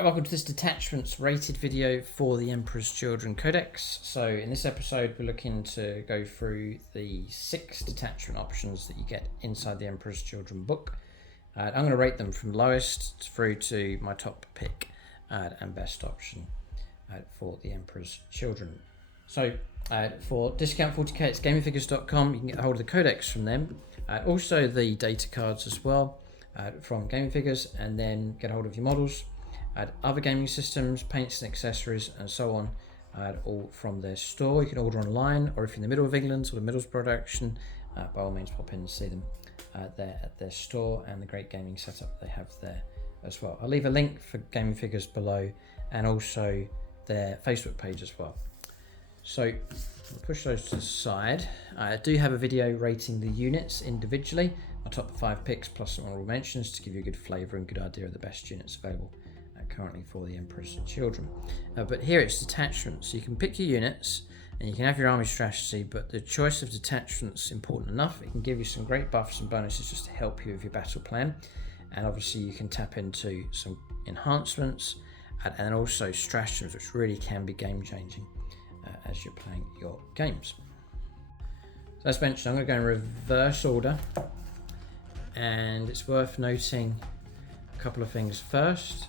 Right, welcome to this Detachments rated video for the Emperor's Children Codex. So in this episode we're looking to go through the 6 detachment options that you get inside the Emperor's Children book. I'm going to rate them from lowest through to my top pick and best option for the Emperor's Children. So for discount 40k, it's gamingfigures.com. You can get a hold of the Codex from them. Also the data cards as well from Gaming Figures, and then get a hold of your models. Other gaming systems, paints and accessories and so on, all from their store. You can order online, or if you're in the middle of England or the Middlesbrough direction, by all means pop in and see them there at their store and the great gaming setup they have there as well. I'll leave a link for Gaming Figures below and also their Facebook page as well. So I'll push those to the side. I do have a video rating the units individually, my top 5 picks plus some honorable mentions to give you a good flavour and good idea of the best units available currently for the Emperor's Children. But here it's detachments, so you can pick your units and you can have your army strategy, but the choice of detachments is important enough. It can give you some great buffs and bonuses just to help you with your battle plan, and obviously you can tap into some enhancements and also stratagems, which really can be game changing as you're playing your games. So as mentioned, I'm going to go in reverse order, and it's worth noting a couple of things first,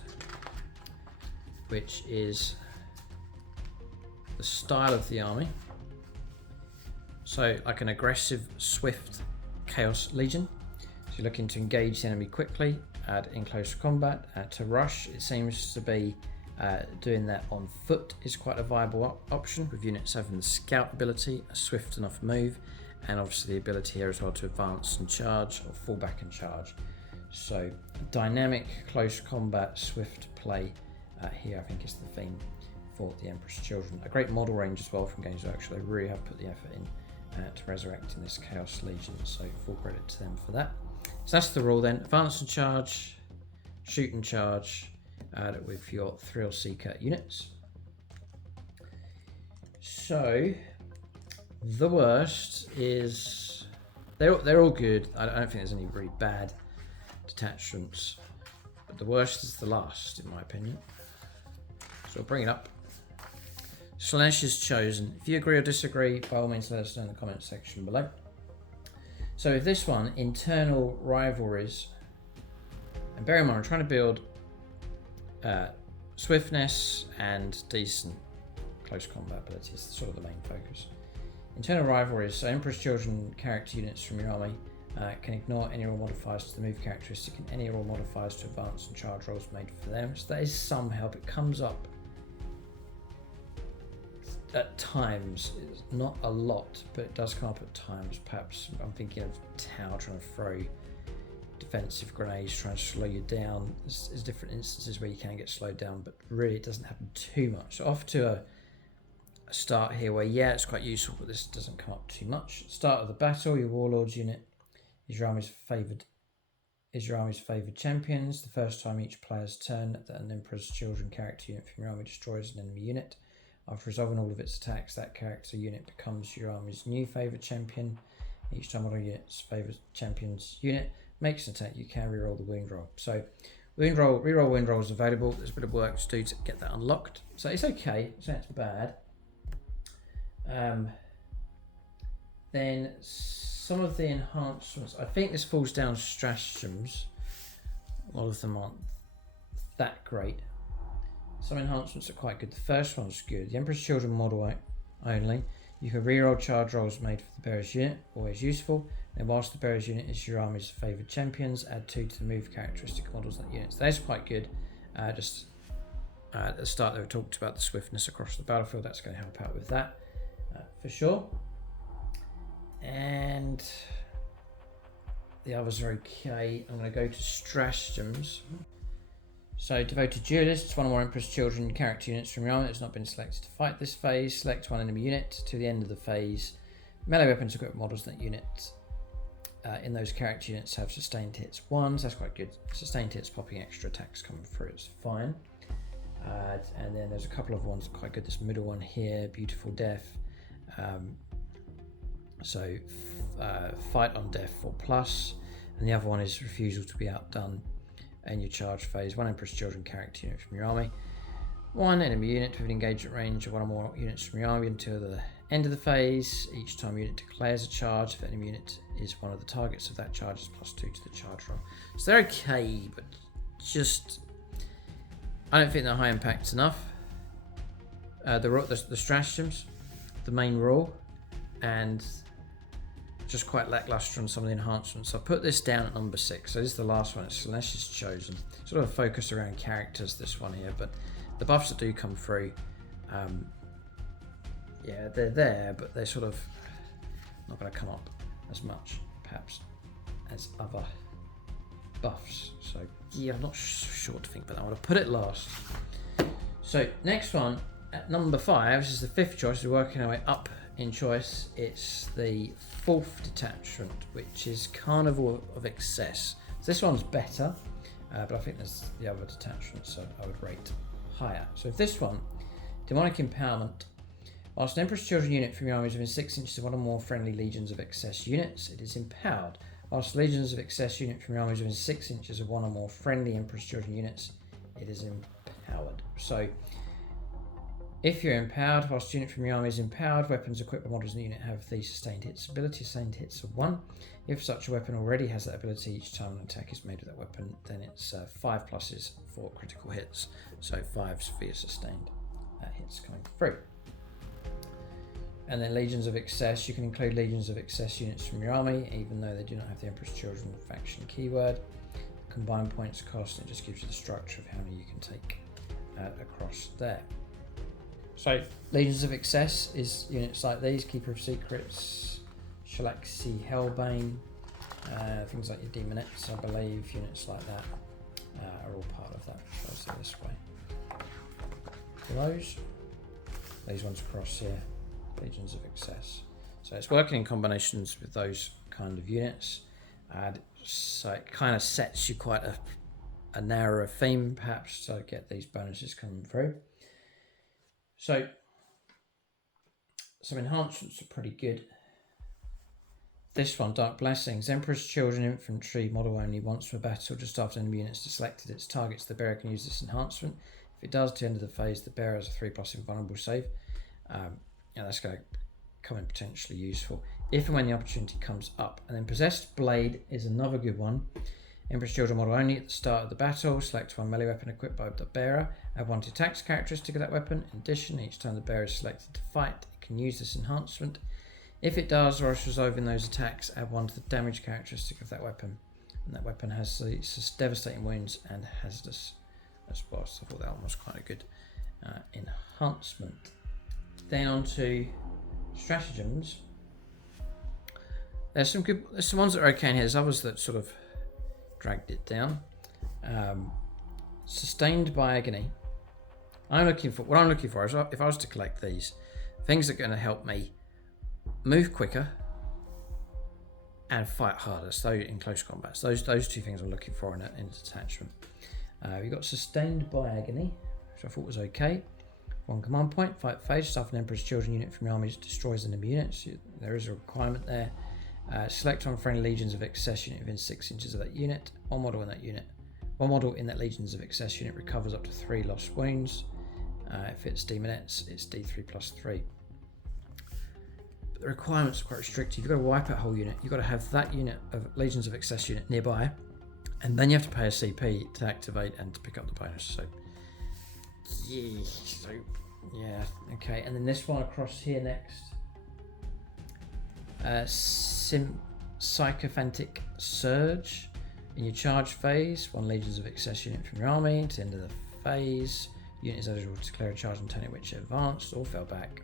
which is the style of the army. So like an aggressive, swift Chaos Legion. So you're looking to engage the enemy quickly in close combat. To rush, it seems to be doing that on foot is quite a viable option, with units having the scout ability, a swift enough move, and obviously the ability here as well to advance and charge, or fall back and charge. So dynamic, close combat, swift play here I think is the theme for the Emperor's Children. A great model range as well from Games Workshop. They really have put the effort in to resurrecting this Chaos Legion, so full credit to them for that. So that's the rule then: advance and charge, shoot and charge with your Thrill Seeker units. So the worst is they're all good. I don't think there's any really bad detachments, but the worst is the last, in my opinion. So I'll bring it up. Slash is chosen. If you agree or disagree, by all means let us know in the comment section below. So with this one, internal rivalries, and bear in mind I'm trying to build swiftness and decent close combat abilities, sort of the main focus. Internal rivalries, so Emperor's Children character units from your army can ignore any roll modifiers to the move characteristic and any roll modifiers to advance and charge rolls made for them. So that is some help. It comes up at times. It's not a lot, but it does come up at times. Perhaps I'm thinking of Tau trying to throw defensive grenades, trying to slow you down. There's different instances where you can get slowed down, but really it doesn't happen too much. So off to a start here where, yeah, it's quite useful, but this doesn't come up too much. Start of the battle, your Warlords unit is your army's favoured champions. The first time each player's turn that an Emperor's Children character unit from your army destroys an enemy unit. After resolving all of its attacks, that character unit becomes your army's new favourite champion. Each time one of your unit's favourite champion's unit makes an attack, you can reroll the wound roll. So reroll wound roll is available. There's a bit of work to do to get that unlocked. So it's okay, it's not bad. Then some of the enhancements, I think this falls down to stratagems. A lot of them aren't that great. Some enhancements are quite good. The first one's good. The Emperor's Children model only. You can reroll charge rolls made for the bearer's unit, always useful. And whilst the bearer's unit is your army's favoured champions, add 2 to the move characteristic models of that unit. So that's quite good. Just at the start they were talked about the swiftness across the battlefield. That's going to help out with that for sure. And the others are okay. I'm going to go to stratagems. So devoted duelists, one or more Emperor's Children character units from your army that has not been selected to fight this phase. Select one enemy unit to the end of the phase. Melee weapons equipped models in that unit in those character units have sustained hits 1, so that's quite good. Sustained hits popping extra attacks coming through, it's fine. And then there's a couple of ones quite good. This middle one here, Beautiful Death. So fight on death 4+, and the other one is refusal to be outdone in your charge phase, 1 Emperor's Children character unit from your army, 1 enemy unit with an engagement range of 1 or more units from your army until the end of the phase. Each time unit declares a charge, if the enemy unit is one of the targets of that charge, is +2 to the charge roll. So they're okay, but just I don't think they're high impact enough. The stratagems, the main rule, and just quite lackluster on some of the enhancements. So I put this down at number 6. So this is the last one. It's Slaanesh chosen. Sort of a focus around characters, this one here, but the buffs that do come through, yeah, they're there, but they're sort of not going to come up as much, perhaps, as other buffs. So yeah, I'm not sure what to think, but I want to put it last. So next one at number 5, this is the 5th choice. We're working our way up in choice. It's the 4th detachment, which is Carnival of Excess. So this one's better, but I think there's the other detachments, so I would rate higher. So if this one, Demonic Empowerment. Whilst an Emperor's Children unit from your army is within 6 inches of 1 or more friendly Legions of Excess units, it is empowered. Whilst Legions of Excess unit from your army is within 6 inches of 1 or more friendly Emperor's Children units, it is empowered. So if you're empowered, whilst unit from your army is empowered, weapons equipped by models in the unit have the sustained hits ability. Sustained hits of 1. If such a weapon already has that ability, each time an attack is made with that weapon, then it's 5 pluses for critical hits. So 5s for your sustained hits coming through. And then Legions of Excess, you can include Legions of Excess units from your army, even though they do not have the Emperor's Children faction keyword. Combined points cost, it just gives you the structure of how many you can take across there. So Legions of Excess is units like these: Keeper of Secrets, Shalaxi Hellbane, things like your Demonettes, I believe, units like that are all part of that. So I'll say this way. For these ones across here, Legions of Excess. So it's working in combinations with those kind of units, and so it kind of sets you quite a narrower theme, perhaps, to get these bonuses coming through. So some enhancements are pretty good. This one, Dark Blessings. Emperor's Children infantry model only. Once per battle, just after enemy units are selected its targets, the bearer can use this enhancement. If it does, to the end of the phase, the bearer has a 3+ invulnerable save. Yeah, that's going to come in potentially useful if and when the opportunity comes up. And then Possessed Blade is another good one. Emperor's Children model only at the start of the battle. Select 1 melee weapon equipped by the bearer. Add 1 to attacks characteristic of that weapon. In addition, each time the bearer is selected to fight, it can use this enhancement. If it does, or is resolving those attacks, add 1 to the damage characteristic of that weapon. And that weapon has devastating wounds and hazardous as well. So I thought that one was quite a good enhancement. Then on to stratagems. There's some ones that are okay in here. There's others that sort of dragged it down. Sustained by Agony. What I'm looking for is, if I was to collect these, things that are going to help me move quicker and fight harder. So in close combat. So those two things I'm looking for in a detachment. We've got Sustained by Agony, which I thought was okay. 1 command point, fight phase. Just after an Emperor's Children unit from your army destroys enemy units, there is a requirement there. Select 1 friendly Legions of Excess unit within 6 inches of that unit. One model in that unit. One model in that Legions of Excess unit recovers up to 3 lost wounds. If it's Demonettes, it's D3+3. But the requirements are quite restrictive. You've got to wipe out a whole unit. You've got to have that unit of Legions of Excess unit nearby, and then you have to pay a CP to activate and to pick up the bonus. So yeah, okay. And then this one across here next. Sycophantic Surge. In your charge phase, 1 Legions of Excess unit from your army. To the end of the phase, unit is eligible to declare a charge and turn it which advanced or fell back.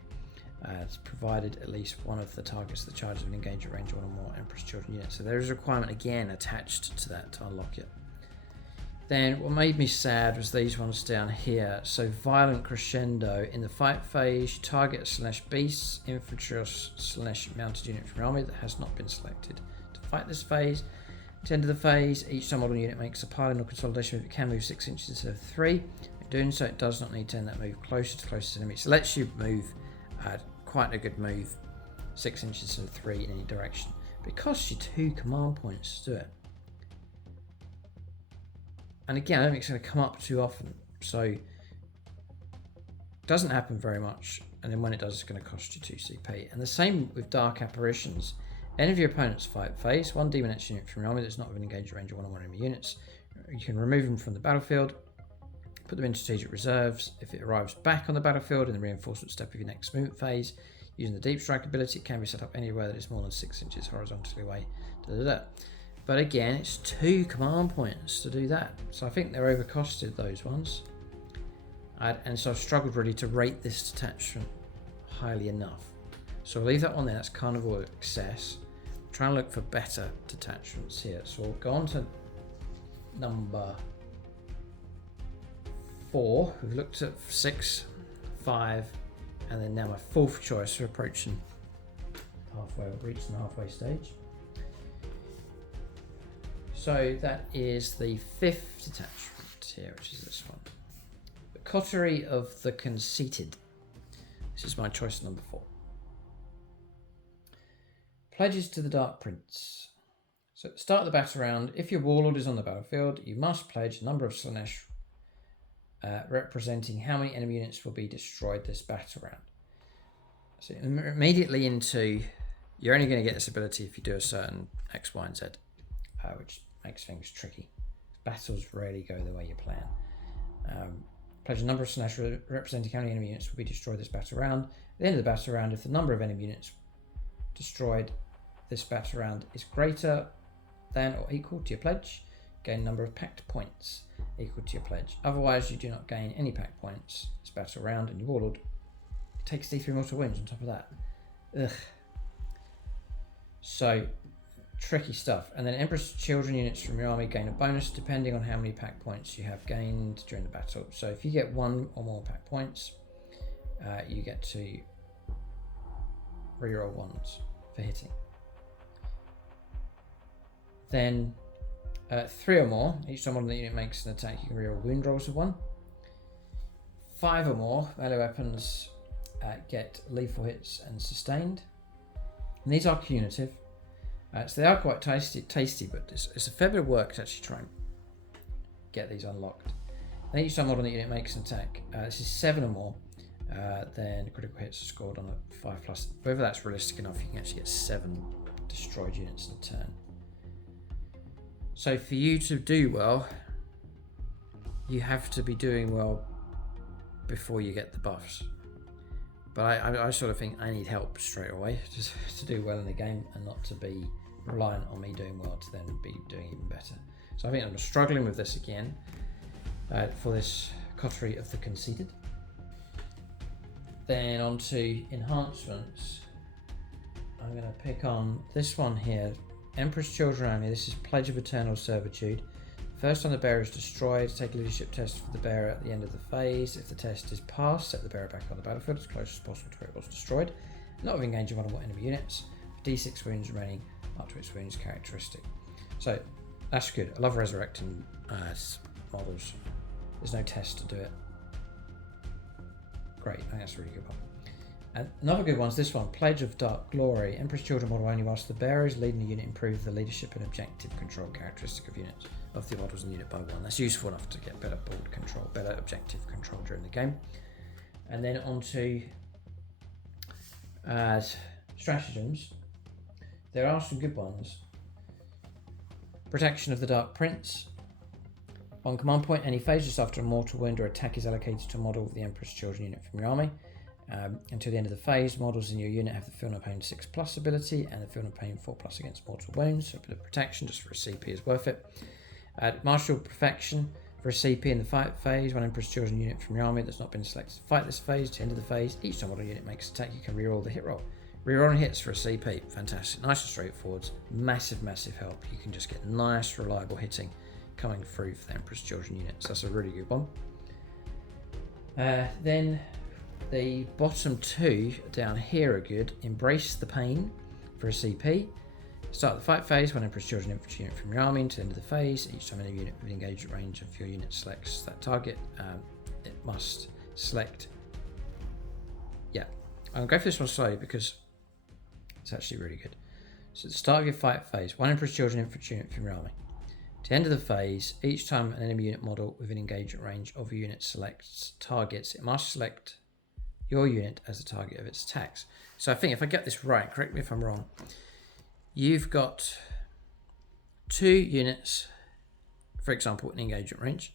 It's provided at least one of the targets of the charge of an engagement range 1 or more Emperor's Children units. So there is a requirement again attached to that to unlock it. Then what made me sad was these ones down here. So Violent Crescendo. In the fight phase, you target a /beast, infantry or /mounted unit from your army that has not been selected to fight this phase. At the end of the phase, each time model unit makes a piling or consolidation move. It can move 6 inches instead of 3. In doing so, it does not need to end that move closer to closest enemy. So it lets you move quite a good move, 6 inches instead of 3 in any direction. But it costs you 2 command points to do it. And again, I don't think it's going to come up too often. So it doesn't happen very much. And then when it does, it's going to cost you 2 CP. And the same with Dark Apparitions. End of your opponent's fight phase, 1 Demon X unit from your army that's not within engaged range of 1 or 1 enemy units. You can remove them from the battlefield, put them in strategic reserves. If it arrives back on the battlefield in the reinforcement step of your next movement phase, using the Deep Strike ability, it can be set up anywhere that is more than 6 inches horizontally away. But again, it's 2 command points to do that. So I think they're overcosted, those ones. And so I've struggled really to rate this detachment highly enough. So I'll leave that on there. That's Carnival Excess. Try and look for better detachments here. So we'll go on to number 4. We've looked at 6, 5, and then now my 4th choice. We're approaching halfway, we're reaching the halfway stage. So that is the 5th detachment here, which is this one. The Coterie of the Conceited. This is my choice number 4. Pledges to the Dark Prince. So at the start of the battle round, if your warlord is on the battlefield, you must pledge a number of Slanesh representing how many enemy units will be destroyed this battle round. So immediately into, you're only going to get this ability if you do a certain X, Y, and Z, which makes things tricky. Battles rarely go the way you plan. Pledge a number of Slanesh representing how many enemy units will be destroyed this battle round. At the end of the battle round, if the number of enemy units destroyed this battle round is greater than or equal to your pledge, gain number of pact points equal to your pledge. Otherwise, you do not gain any pact points this battle round, and your warlord takes D3 mortal wounds on top of that. Ugh. So, tricky stuff. And then Emperor's Children units from your army gain a bonus depending on how many pact points you have gained during the battle. So if you get 1 or more pact points, you get to reroll 1s for hitting. Then 3 or more, each time one of the unit makes an attack, you can reroll wound rolls of 1. 5 or more, melee weapons get lethal hits and sustained. And these are cumulative. So they are quite tasty, but it's a fair bit of work to actually try and get these unlocked. Then each time one of the unit makes an attack, this is 7 or more, then critical hits are scored on a 5+. Whether that's realistic enough, you can actually get 7 destroyed units in a turn. So for you to do well, you have to be doing well before you get the buffs. But I sort of think I need help straight away to do well in the game and not to be reliant on me doing well to then be doing even better. So I think I'm struggling with this again for this Coterie of the Conceited. Then on to enhancements. I'm going to pick on this one here. Emperor's Children Army. This is Pledge of Eternal Servitude. First time the bearer is destroyed, take a leadership test for the bearer at the end of the phase. If the test is passed, set the bearer back on the battlefield as close as possible to where it was destroyed. Not within range of 1 or more enemy units. D6 wounds remaining up to its wounds characteristic. So that's good. I love resurrecting models. There's no test to do it. Great, I think that's a really good one. And another good one is this one, Pledge of Dark Glory. Emperor's Children model only whilst the bearer is leading the unit improves the leadership and objective control characteristic of units of the models in unit by 1. That's useful enough to get better board control, better objective control during the game. And then on to stratagems. There are some good ones. Protection of the Dark Prince. On command point, any phase just after a mortal wound or attack is allocated to a model of the Emperor's Children unit from your army. Until the end of the phase, models in your unit have the Feel No Pain 6+ ability and the Feel No Pain 4+ against mortal wounds. So a bit of protection just for a CP is worth it. Martial Perfection for a CP in the fight phase. One Emperor's Children unit from your army that's not been selected to fight this phase. To the end of the phase, each time model unit makes an attack, you can reroll the hit roll. Rerolling hits for a CP, fantastic. Nice and straightforward. Massive help. You can just get nice, reliable hitting coming through for the Emperor's Children units. That's a really good one. Then the bottom 2 down here are good. Embrace the Pain for a CP. Start the fight phase when Emperor's Children infantry unit from your army to the end of the phase. Each time any unit with engaged range of your unit selects that target, it must select. Yeah, I'm going to go for this one slowly because it's actually really good. So at the start of your fight phase, one Emperor's Children infantry unit from your army. To the end of the phase, each time an enemy unit model within engagement range of a unit selects targets, it must select your unit as the target of its attacks. So I think if I get this right, correct me if I'm wrong, you've got 2 units, for example, in engagement range.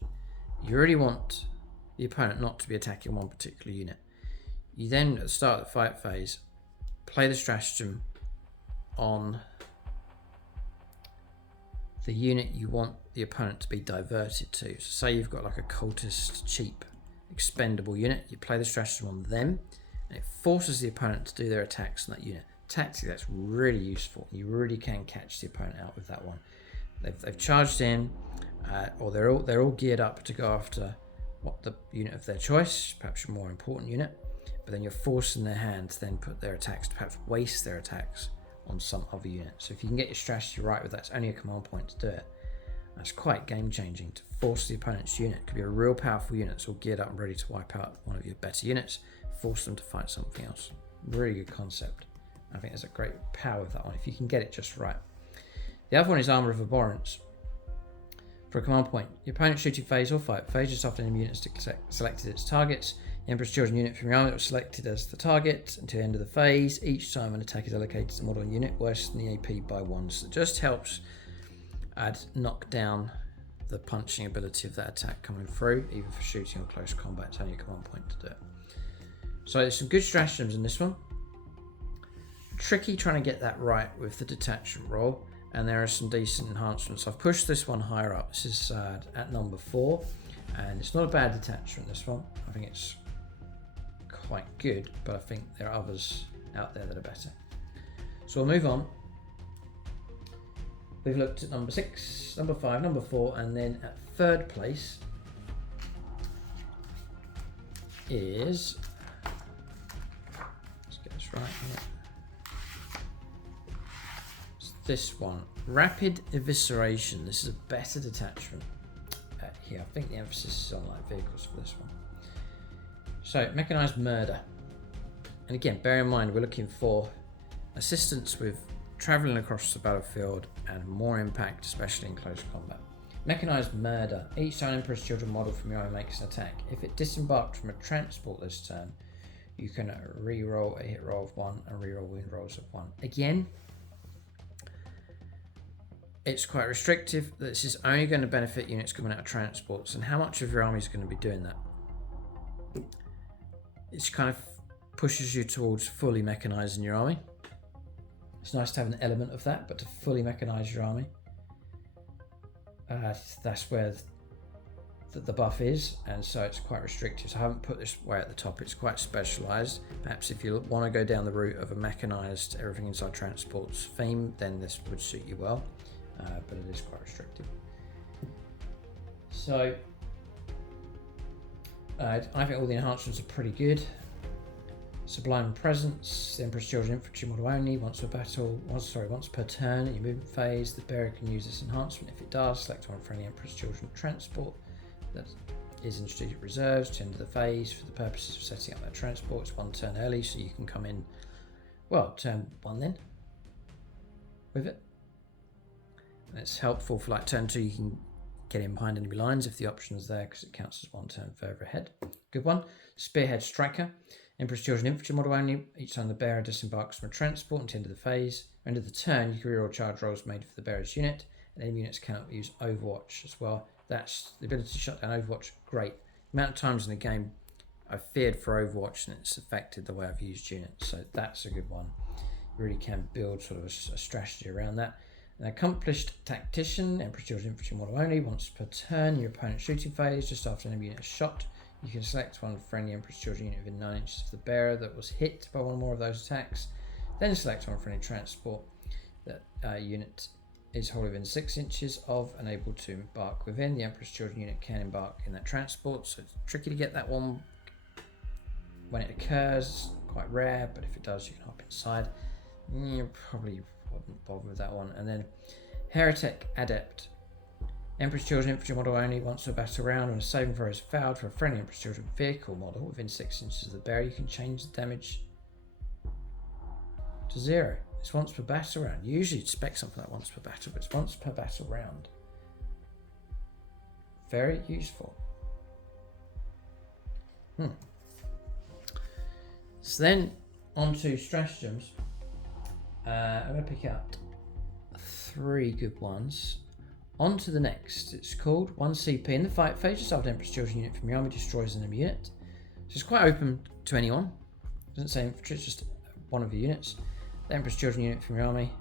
You really want the opponent not to be attacking one particular unit. You then, at the start of the fight phase, play the stratagem on the unit you want the opponent to be diverted to. So say you've got like a cultist, cheap, expendable unit, you play the stratagem on them, and it forces the opponent to do their attacks on that unit. Tactically, that's really useful. You really can catch the opponent out with that one. They've charged in, or they're all geared up to go after what the unit of their choice, perhaps your more important unit, but then you're forcing their hand to then put their attacks, to perhaps waste their attacks on some other unit. So if you can get your strategy right with that, it's only a command point to do it. That's quite game changing. To force the opponent's unit, it could be a real powerful unit that's all geared up and ready to wipe out one of your better units, force them to fight something else. Really good concept. I think there's a great power with that one if you can get it just right. The other one is Armor of Abhorrence. For a command point, your opponent's shooting phase or fight phase just after an enemy unit has selected its targets. The Emperor's Children unit from your army that was selected as the target until the end of the phase. Each time an attack is allocated to a model unit worse than the AP by 1. So it just helps knock down the punching ability of that attack coming through, either for shooting or close combat. It's only a command point to do it. So there's some good stratagems in this one. Tricky trying to get that right with the detachment roll, and there are some decent enhancements. I've pushed this one higher up. This is at number 4, and it's not a bad detachment, this one. I think it's quite good, but I think there are others out there that are better. So we'll move on. We've looked at number 6, number 5, number 4, and then at 3rd place is, let's get this right here. This one, Rapid Evisceration. This is a better detachment here. I think the emphasis is on light vehicles for this one. So, Mechanized Murder. And again, bear in mind, we're looking for assistance with traveling across the battlefield and more impact, especially in close combat. Mechanized Murder. Each time Emperor's Children model from your army makes an attack, if it disembarked from a transport this turn, you can re-roll a hit roll of 1 and re-roll wound rolls of 1. Again, it's quite restrictive. This is only going to benefit units coming out of transports, and how much of your army is going to be doing that? It kind of pushes you towards fully mechanizing your army. It's nice to have an element of that, but to fully mechanize your army, that's where the buff is, and so it's quite restrictive. So I haven't put this way at the top. It's quite specialized. Perhaps if you want to go down the route of a mechanized everything inside transports theme, then this would suit you well. But it is quite restrictive. So I think all the enhancements are pretty good. Sublime Presence, the Emperor's Children infantry model only, once per turn in your movement phase, the bearer can use this enhancement. If it does, select one friendly Emperor's Children transport that is in strategic reserves to end of the phase for the purposes of setting up that transport. It's 1 turn early, so you can come in, well, turn 1 then with it. And it's helpful for like turn 2, you can get in behind enemy lines if the option is there because it counts as 1 turn further ahead. Good one. Spearhead Striker. Emperor's Children infantry model only. Each time the bearer disembarks from a transport until the end of the phase. End of the turn, you can reroll charge rolls made for the bearer's unit. And enemy units cannot use Overwatch as well. That's the ability to shut down Overwatch. Great. The amount of times in the game I've feared for Overwatch and it's affected the way I've used units. So that's a good one. You really can build sort of a strategy around that. An Accomplished Tactician, Emperor's Children infantry model only. Once per turn, your opponent's shooting phase, just after an enemy unit is shot, you can select one friendly Emperor's Children unit within 9 inches of the bearer that was hit by one or more of those attacks. Then select one friendly transport that unit is wholly within 6 inches of and able to embark within. The Emperor's Children unit can embark in that transport, so it's tricky to get that one when it occurs. Quite rare, but if it does, you can hop inside. You probably wouldn't bother with that one. And then Heretic Adept. Emperor's Children infantry model only. Once a battle round when a saving throw is failed for a friendly Emperor's Children vehicle model within 6 inches of the bearer, you can change the damage to 0. It's once per battle round. You usually expect something like once per battle, but it's once per battle round. Very useful. So then on to stratagems. I'm going to pick out 3 good ones. On to the next. It's called 1 CP. In the fight phase, just after Emperor's Children unit from your army destroys an enemy unit. So it's quite open to anyone. It doesn't say infantry, it's just one of your units. The Emperor's Children unit from your army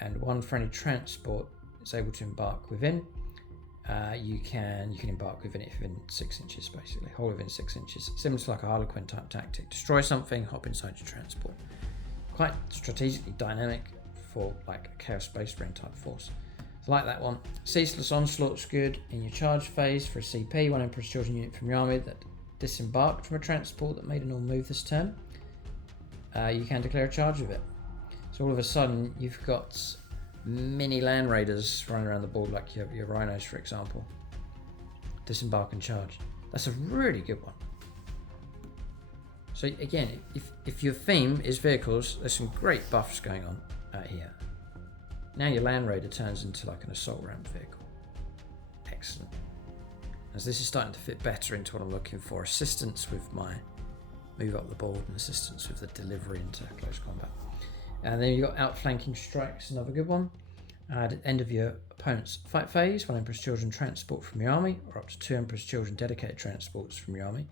and 1 friendly transport is able to embark within. You can embark within it within 6 inches, basically. Hold within 6 inches. Similar to like a Harlequin type tactic. Destroy something, hop inside your transport. Quite strategically dynamic for like a Chaos Space Marine type force. So like that one. Ceaseless Onslaught's good in your charge phase for a CP. 1 Emperor's Children unit from your army that disembarked from a transport that made a normal move this turn. You can declare a charge of it. So all of a sudden you've got mini land raiders running around the board like your rhinos, for example. Disembark and charge. That's a really good one. So again, if your theme is vehicles, there's some great buffs going on here. Now your land raider turns into like an assault ramp vehicle. Excellent. As this is starting to fit better into what I'm looking for. Assistance with my move up the board and assistance with the delivery into close combat. And then you've got outflanking strikes, another good one. At the end of your opponent's fight phase, 1 Emperor's Children transport from your army, or up to 2 Emperor's Children dedicated transports from your army.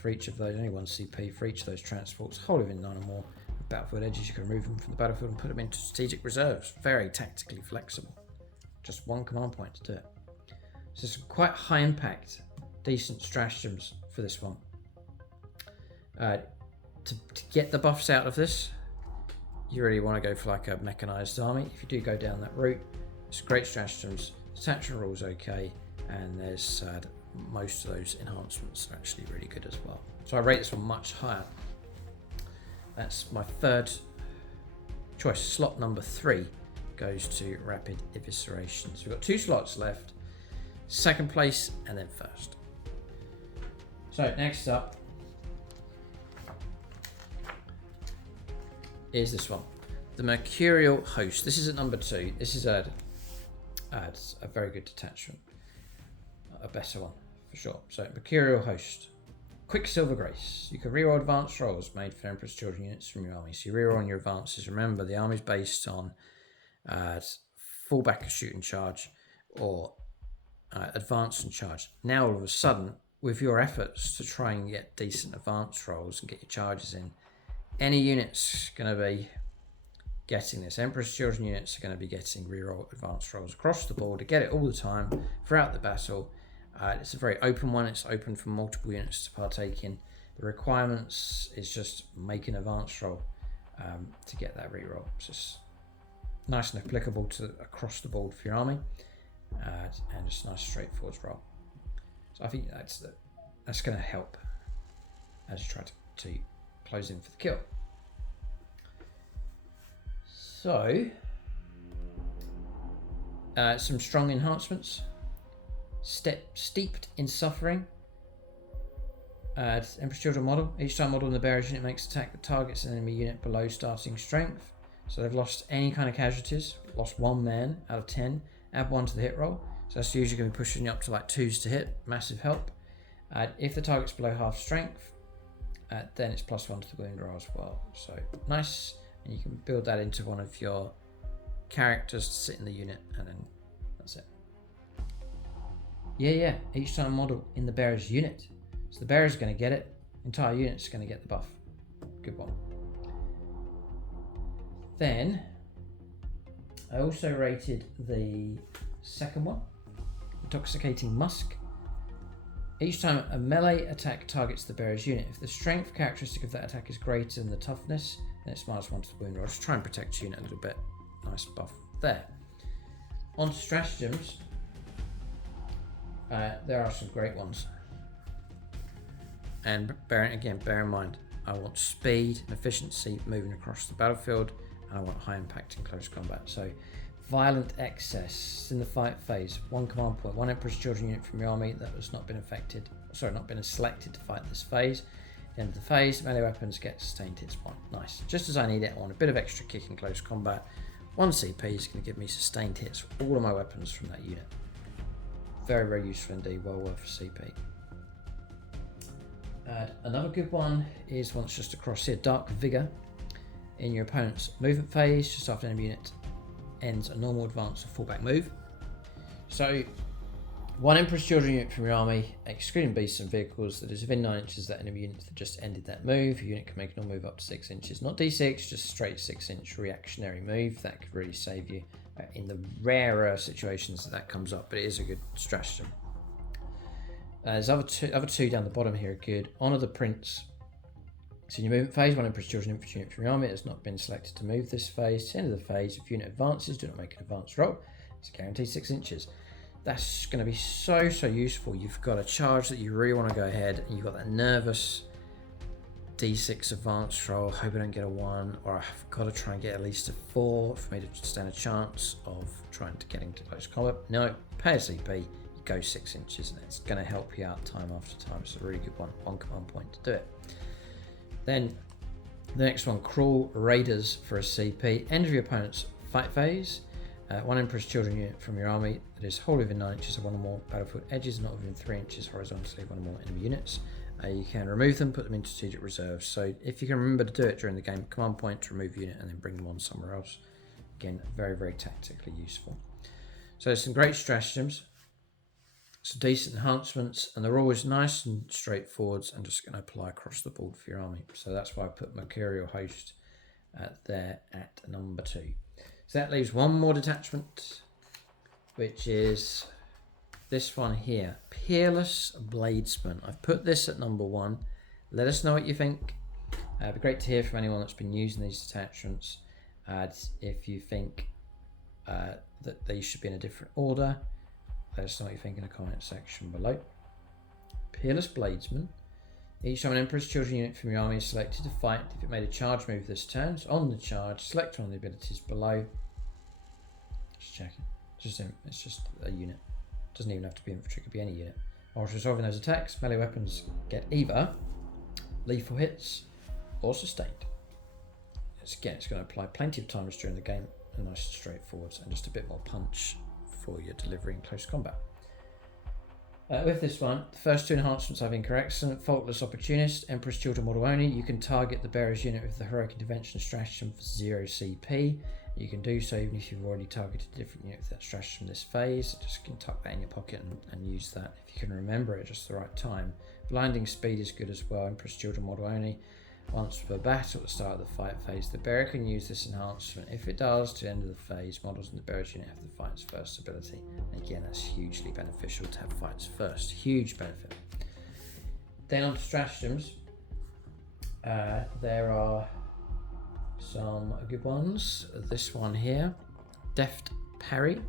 For each of those, only 1 CP for each of those transports. Whole within 9 or more battlefield edges, you can remove them from the battlefield and put them into strategic reserves. Very tactically flexible. Just 1 command point to do it. So some quite high impact, decent stratagems for this one. To get the buffs out of this, you really want to go for like a mechanized army. If you do go down that route, it's great stratagems. Detachment rules okay, and there's most of those enhancements are actually really good as well. So I rate this one much higher. That's my 3rd choice. Slot number 3 goes to Rapid Evisceration. So we've got 2 slots left. 2nd place and then 1st. So next up is this one, the Mercurial Host. This is at number 2. This is a very good detachment, a better one for sure. So Mercurial Host, Quicksilver Grace. You can reroll advanced rolls made for Emperor's Children units from your army. So you reroll on your advances. Remember, the army's based on fallback, shoot and charge, or advance and charge. Now all of a sudden, with your efforts to try and get decent advance rolls and get your charges in, any unit's going to be getting this. Emperor's Children units are going to be getting reroll advanced rolls across the board to get it all the time throughout the battle. It's a very open one. It's open for multiple units to partake in. The requirements is just make an advanced roll to get that reroll. It's just nice and applicable to across the board for your army, and just a nice straightforward roll. So I think that's going to help as you try to close in for the kill. So, some strong enhancements. Steeped in Suffering. Emperor's Children model. Each time model in the bearer's unit makes attack that targets an enemy unit below starting strength. So they've lost any kind of casualties. Lost 1 man out of 10. Add 1 to the hit roll. So that's usually going to be pushing you up to like 2s to hit. Massive help. If the target's below half strength, then it's +1 to the wound roll as well. So nice, and you can build that into one of your characters to sit in the unit, and then that's it. Yeah. Each time model in the bearer's unit. So the bearer's going to get it. Entire unit's going to get the buff. Good one. Then I also rated the 2nd one, Intoxicating Musk. Each time a melee attack targets the bearer's unit, if the strength characteristic of that attack is greater than the toughness, then it's -1 to the wound roll. Just try and protect your unit a little bit. Nice buff there. On to stratagems. There are some great ones. And bear in mind, I want speed and efficiency moving across the battlefield, and I want high impact in close combat. So Violent Excess in the fight phase. 1 command point. 1 Emperor's Children unit from your army that has not been selected to fight this phase. At the end of the phase, melee weapons get sustained hits 1. Nice. Just as I need it, I want a bit of extra kick in close combat. 1 CP is going to give me sustained hits for all of my weapons from that unit. Very, very useful indeed, well worth a CP. Another good one is once just across here, Dark Vigor. In your opponent's movement phase, just after an enemy unit ends a normal advance or fallback move. So, one Emperor's Children unit from your army, excluding beasts and vehicles, that is within 9 inches of that enemy unit that just ended that move. Your unit can make a normal move up to 6 inches. Not d6, just straight 6-inch reactionary move. That could really save you in the rarer situations that comes up, but it is a good stratagem. There's other two down the bottom here are good. Honour the Prince. So in your movement phase, one Emperor's Children infantry unit from your army has not been selected to move this phase. To the end of the phase, if unit advances, do not make an advance roll. It's guaranteed 6 inches. That's going to be so useful. You've got a charge that you really want to go ahead, and you've got that nervous d6 advance roll. Hope I don't get a 1, or I've got to try and get at least a 4 for me to stand a chance of trying to get into close combat. No, pay a CP, you go 6 inches, and it's going to help you out time after time. It's a really good one command point to do it. Then the next one, Cruel Raiders for a CP. End of your opponent's fight phase. One Emperor's Children unit from your army that is wholly within 9 inches of one or more battlefield edges, not within 3 inches horizontally of one or more enemy units. You can remove them, put them into strategic reserves. So if you can remember to do it during the game, command point to remove unit and then bring them on somewhere else. Again, very, very tactically useful. So there's some great stratagems, some decent enhancements, and they're always nice and straightforward and just going to apply across the board for your army. So that's why I put Mercurial Host there at number 2. So that leaves one more detachment, which is this one here, Peerless Bladesman. I've put this at number 1. Let us know what you think. It'd be great to hear from anyone that's been using these detachments. If you think that they should be in a different order, let us know what you think in the comment section below. Peerless Bladesman. Each time an Emperor's Children unit from your army is selected to fight, if it made a charge move this turn, so on the charge, select one of the abilities below. Just checking. It's just a unit. Doesn't even have to be infantry, it could be any unit. Whilst resolving those attacks, melee weapons get either lethal hits or sustained. It's going to apply plenty of times during the game, and nice and straightforward, and just a bit more punch for your delivery in close combat. With this one, the first 2 enhancements have incorrect. Excellent, Faultless Opportunist, Emperor's Children model only. You can target the bearer's unit with the Heroic Intervention stratagem for 0 CP. You can do so even if you've already targeted a different unit with that stratagem this phase. Just can tuck that in your pocket and use that if you can remember it at just the right time. Blinding Speed is good as well, Emperor's Children model only. Once per battle at the start of the fight phase, the bearer can use this enhancement. If it does, to the end of the phase, models in the bearer's unit have the fight's first ability. And again, that's hugely beneficial to have fights first. Huge benefit. Then on to stratagems. There are some good ones. This one here, Deft Parry.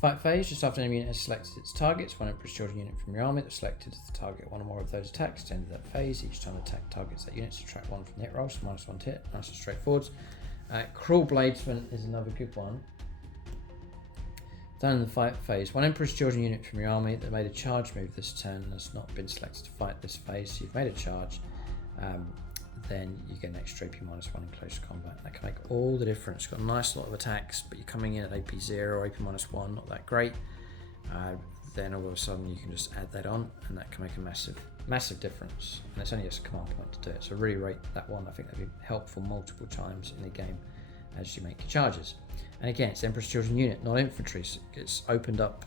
Fight phase, just after an enemy unit has selected its targets, one Emperor's Children unit from your army that's selected to target one or more of those attacks. At the end of that phase, each time the attack targets that unit, subtract 1 from the hit roll, so -1 to hit. Nice and straightforward. Cruel Bladesman is another good one. Done in the fight phase, one Emperor's Children unit from your army that made a charge move this turn and has not been selected to fight this phase. So you've made a charge, then you get an extra AP -1 in close combat. That can make all the difference. Got a nice lot of attacks, but you're coming in at AP 0 or AP -1, not that great. Then all of a sudden you can just add that on, and that can make a massive difference. And it's only just a command point to do it. So really rate that one. I think that'd be helpful multiple times in the game as you make your charges. And again, it's Emperor's Children unit, not infantry. So it's opens up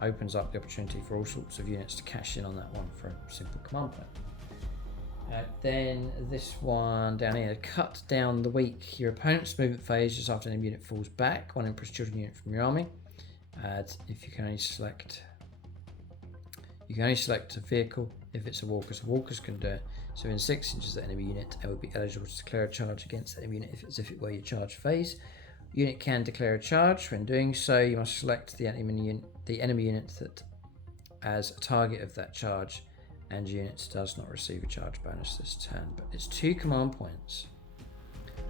the opportunity for all sorts of units to cash in on that one for a simple command point. Then this one down here, Cut Down the Weak. Your opponent's movement phase just after an enemy unit falls back, one Emperor's Children unit from your army. If you can only select a vehicle. If it's a walkers can do it. So in 6 inches of the enemy unit, it will be eligible to declare a charge against the enemy unit as if it were your charge phase. Unit can declare a charge. When doing so, you must select the enemy unit that as a target of that charge, and unit does not receive a charge bonus this turn. But it's 2 command points.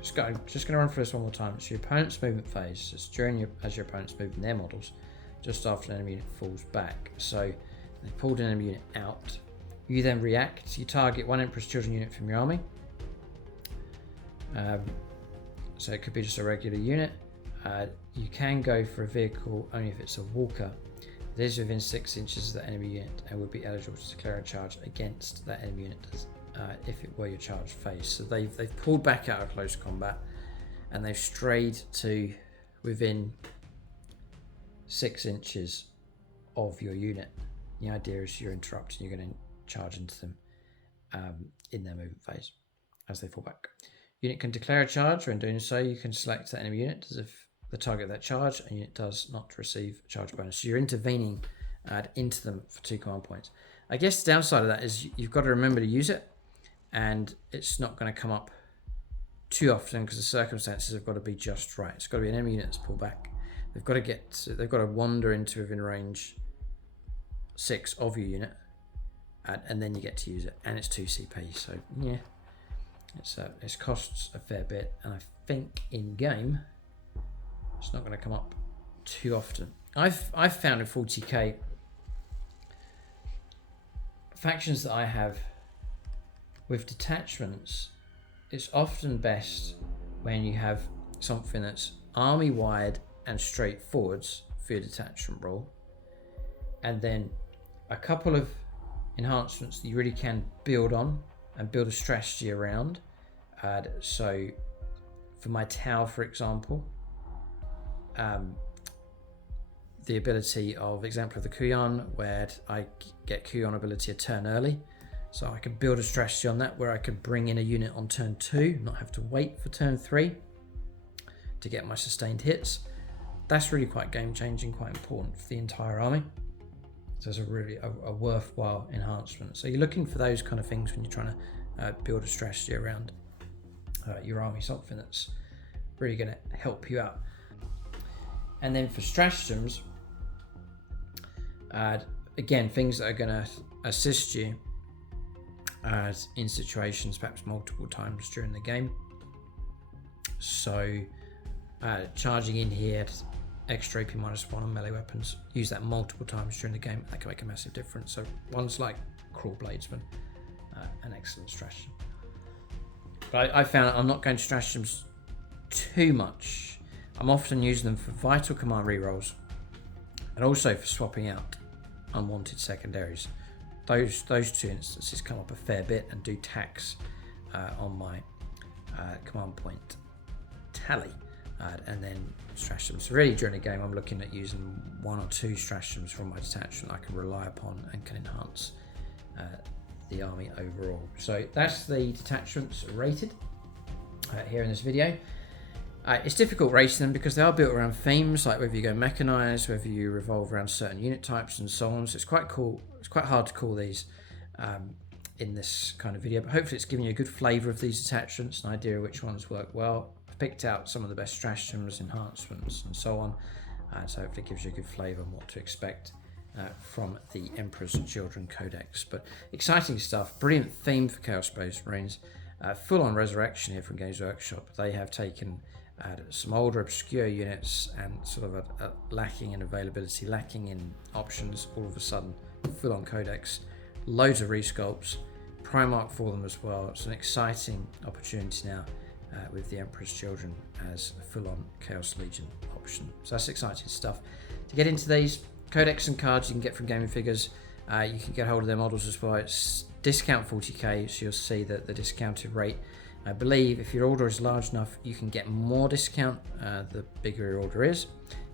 Just going to run through this one more time. It's your opponent's movement phase. It's as your opponent's moving their models, just after an enemy unit falls back. So they pulled an enemy unit out. You then react. You target one Emperor's Children unit from your army. So it could be just a regular unit. You can go for a vehicle only if it's a walker. It is within 6 inches of the enemy unit and would be eligible to declare a charge against that enemy unit if it were your charge phase. So they've pulled back out of close combat and they've strayed to within 6 inches of your unit. The idea is you're interrupting, you're going to charge into them in their movement phase as they fall back. Unit can declare a charge. When doing so, you can select the enemy unit as if the target of that charge, and unit does not receive a charge bonus. So you're intervening into them for 2 command points. I guess the downside of that is you've got to remember to use it, and it's not going to come up too often because the circumstances have got to be just right. It's got to be an enemy unit that's pulled back. They've got to wander into within range 6 of your unit, and then you get to use it, and it's 2 CP. So yeah, it costs a fair bit, and I think in game it's not going to come up too often. I've found in 40k factions that I have with detachments, it's often best when you have something that's army wide and straightforwards for your detachment role, and then a couple of enhancements that you really can build on and build a strategy around. So for my Tau, for example, the ability of Example of the Kuyon, where I get Kuyon ability a turn early, so I can build a strategy on that where I could bring in a unit on turn 2, not have to wait for turn 3 to get my sustained hits. That's really quite game changing, quite important for the entire army. So it's a really a worthwhile enhancement. So you're looking for those kind of things when you're trying to build a strategy around your army, something that's really going to help you out. And then for stratagems, again, things that are going to assist you in situations perhaps multiple times during the game. So charging in here, extra AP -1 on melee weapons, use that multiple times during the game. That can make a massive difference. So ones like Cruel Bladesman, an excellent stratagem. But I found I'm not going to stratagems too much. I'm often using them for vital command rerolls and also for swapping out unwanted secondaries. Those 2 instances come up a fair bit and do tax on my command point tally. And then stratagems. So really during the game I'm looking at using 1 or 2 stratagems from my detachment I can rely upon and can enhance the army overall. So that's the detachments rated here in this video. It's difficult rating them because they are built around themes, like whether you go mechanized, whether you revolve around certain unit types and so on. So it's quite cool. It's quite hard to call these in this kind of video, but hopefully it's giving you a good flavor of these detachments, an idea of which ones work well. I've picked out some of the best stratagems, enhancements and so on. So hopefully it gives you a good flavor on what to expect from the Emperor's Children Codex. But exciting stuff, brilliant theme for Chaos Space Marines. Full-on resurrection here from Games Workshop. They have taken some older obscure units and sort of a lacking in availability, lacking in options, all of a sudden full-on Codex, loads of resculpts, Primarch for them as well. It's an exciting opportunity now with the Emperor's Children as a full-on Chaos Legion option. So that's exciting stuff. To get into these Codex and cards you can get from Gaming Figures, you can get hold of their models as well. It's discount 40k, so you'll see that the discounted rate. I believe if your order is large enough, you can get more discount the bigger your order is.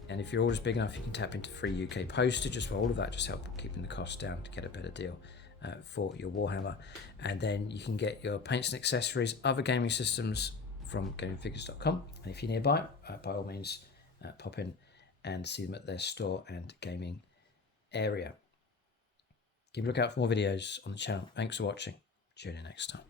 And if your order is big enough, you can tap into free UK postage as well. All of that just help keeping the cost down to get a better deal for your Warhammer. And then you can get your paints and accessories, other gaming systems from gamingfigures.com. And if you're nearby, by all means, pop in and see them at their store and gaming area. Keep a lookout for more videos on the channel. Thanks for watching. Tune in next time.